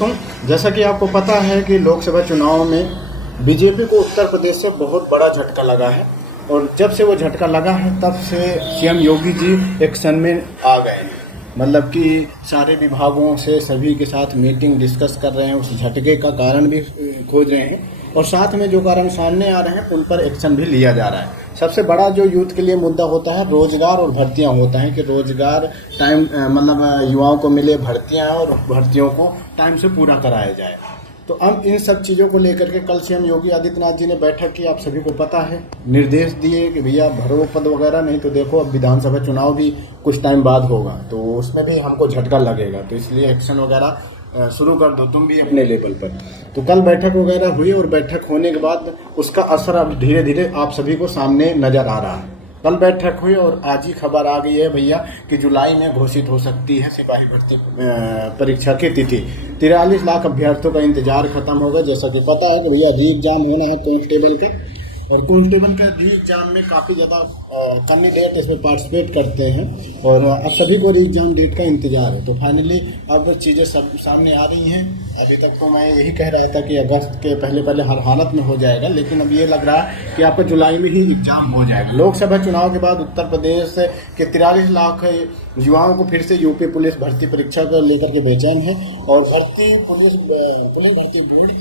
तो जैसा कि आपको पता है कि लोकसभा चुनाव में बीजेपी को उत्तर प्रदेश से बहुत बड़ा झटका लगा है और जब से वो झटका लगा है तब से सीएम योगी जी एक्शन में आ गए हैं। मतलब कि सारे विभागों से सभी के साथ मीटिंग डिस्कस कर रहे हैं, उस झटके का कारण भी खोज रहे हैं और साथ में जो कारण सामने आ रहे हैं उन पर एक्शन भी लिया जा रहा है। सबसे बड़ा जो यूथ के लिए मुद्दा होता है रोजगार और भर्तियां होता है कि रोजगार टाइम मतलब युवाओं को मिले, भर्तियां और भर्तियों को टाइम से पूरा कराया जाए। तो अब इन सब चीज़ों को लेकर के कल सीएम योगी आदित्यनाथ जी ने बैठक की, आप सभी को पता है, निर्देश दिए कि भैया भरो पद वगैरह, नहीं तो देखो अब विधानसभा चुनाव भी कुछ टाइम बाद होगा तो उसमें भी हमको झटका लगेगा, तो इसलिए एक्शन वगैरह शुरू कर दो तुम भी अपने लेवल पर। तो कल बैठक वगैरह हुई और बैठक होने के बाद उसका असर अब धीरे धीरे आप सभी को सामने नजर आ रहा है। कल बैठक हुई और आज ही खबर आ गई है भैया कि जुलाई में घोषित हो सकती है सिपाही भर्ती परीक्षा की तिथि। 43 लाख अभ्यर्थियों का इंतजार खत्म होगा। जैसा कि पता है कि भैया री एग्जाम होना है कांस्टेबल का, और कांस्टेबल का री एग्जाम में काफ़ी ज़्यादा कैंडिडेट इसमें पार्टिसिपेट करते हैं और अब सभी को री एग्जाम डेट का इंतजार है। तो फाइनली अब चीज़ें सब सामने आ रही हैं। अभी तक तो मैं यही कह रहा था कि अगस्त के पहले हर हालत में हो जाएगा, लेकिन अब ये लग रहा है कि आपका जुलाई में ही एग्जाम हो जाएगा। लोकसभा चुनाव के बाद उत्तर प्रदेश के 43 लाख युवाओं को फिर से यूपी पुलिस भर्ती परीक्षा को लेकर के बेचैन है और पुलिस भर्ती बोर्ड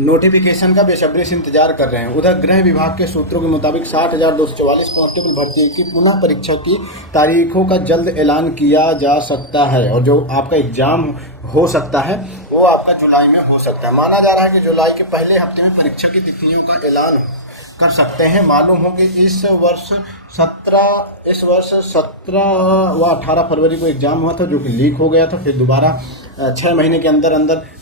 नोटिफिकेशन का बेसब्री से इंतजार कर रहे हैं। उधर गृह विभाग के सूत्रों के मुताबिक 60,244 कांस्टेबल भर्ती की पुनः परीक्षा की तारीखों का जल्द ऐलान किया जा सकता है और जो आपका एग्जाम हो सकता है वो आपका जुलाई में हो सकता है। माना जा रहा है कि जुलाई के पहले हफ्ते में परीक्षा की तिथियों का ऐलान कर सकते हैं। मालूम हो कि इस वर्ष 17 व 18 फरवरी को एग्जाम हुआ था जो कि लीक हो गया था। फिर दोबारा 6 महीने के अंदर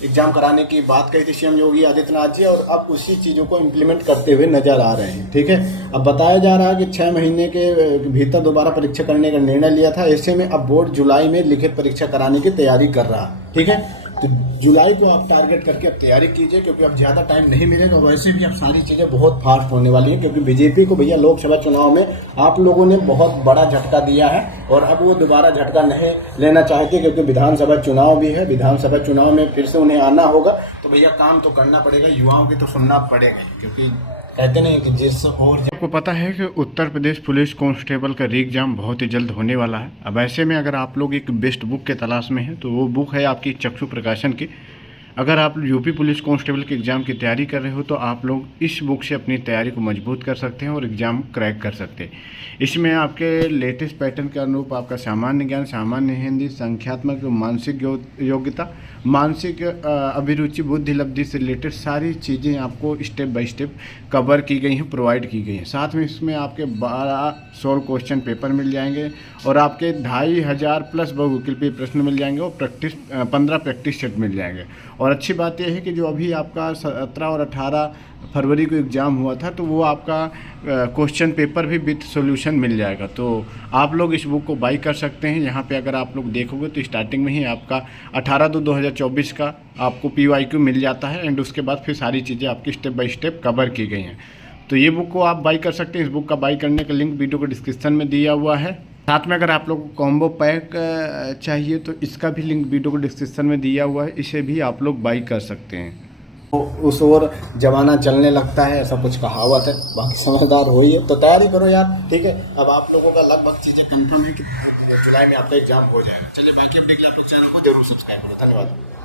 एग्जाम कराने की बात कही थी सीएम योगी आदित्यनाथ जी और अब उसी चीज़ों को इम्प्लीमेंट करते हुए नजर आ रहे हैं। ठीक है, अब बताया जा रहा है कि 6 महीने के भीतर दोबारा परीक्षा करने का निर्णय लिया था। ऐसे में अब बोर्ड जुलाई में लिखित परीक्षा कराने की तैयारी कर रहा है। ठीक है, तो जुलाई को आप टारगेट करके अब तैयारी कीजिए क्योंकि अब ज़्यादा टाइम नहीं मिलेगा। वैसे भी अब सारी चीज़ें बहुत फास्ट होने वाली हैं क्योंकि बीजेपी को भैया लोकसभा चुनाव में आप लोगों ने बहुत बड़ा झटका दिया है और अब वो दोबारा झटका नहीं लेना चाहते क्योंकि विधानसभा चुनाव भी है। विधानसभा चुनाव में फिर से उन्हें आना होगा तो भैया काम तो करना पड़ेगा, युवाओं की तो सुनना पड़ेगा क्योंकि कहते नहीं कि जिस और आपको पता है कि उत्तर प्रदेश पुलिस कांस्टेबल का री एग्जाम बहुत ही जल्द होने वाला है। अब ऐसे में अगर आप लोग एक बेस्ट बुक के तलाश में हैं तो वो बुक है आपकी चक्षु प्रकाशन की। अगर आप यूपी पुलिस कांस्टेबल के एग्ज़ाम की तैयारी कर रहे हो तो आप लोग इस बुक से अपनी तैयारी को मजबूत कर सकते हैं और एग्ज़ाम क्रैक कर सकते हैं। इसमें आपके लेटेस्ट पैटर्न के अनुरूप आपका सामान्य ज्ञान, सामान्य हिंदी, संख्यात्मक, मानसिक योग्यता, मानसिक अभिरुचि, बुद्धि लब्धि से रिलेटेड सारी चीज़ें आपको स्टेप बाय स्टेप कवर की गई हैं, प्रोवाइड की गई हैं। साथ में इसमें आपके 12 16 क्वेश्चन पेपर मिल जाएंगे और आपके 2500 प्लस बहुविकल्पीय प्रश्न मिल जाएंगे और 15 प्रैक्टिस सेट मिल जाएंगे। और अच्छी बात यह है कि जो अभी आपका 17 और 18 फरवरी को एग्ज़ाम हुआ था तो वो आपका क्वेश्चन पेपर भी विथ सॉल्यूशन मिल जाएगा। तो आप लोग इस बुक को बाई कर सकते हैं। यहाँ पे अगर आप लोग देखोगे तो स्टार्टिंग में ही आपका 18/2/2024 का आपको PYQ मिल जाता है एंड उसके बाद फिर सारी चीज़ें आपकी स्टेप बाय स्टेप कवर की गई हैं। तो ये बुक को आप बाई कर सकते हैं। इस बुक का बाई करने का लिंक वीडियो को डिस्क्रिप्शन में दिया हुआ है। साथ में अगर आप लोग को कॉम्बो पैक चाहिए तो इसका भी लिंक वीडियो को डिस्क्रिप्शन में दिया हुआ है, इसे भी आप लोग बाई कर सकते हैं। तो उस ओर जमाना चलने लगता है, ऐसा कुछ कहावत है, बाकी समझदार हो ही है। तो तैयारी करो यार, ठीक है। अब आप लोगों का लगभग चीज़ें कंफर्म है कि जुलाई में आपका एग्जाम हो जाएगा। चलिए बाकी अपडेट आप लोग चैनल को जरूर सब्सक्राइब करो। धन्यवाद।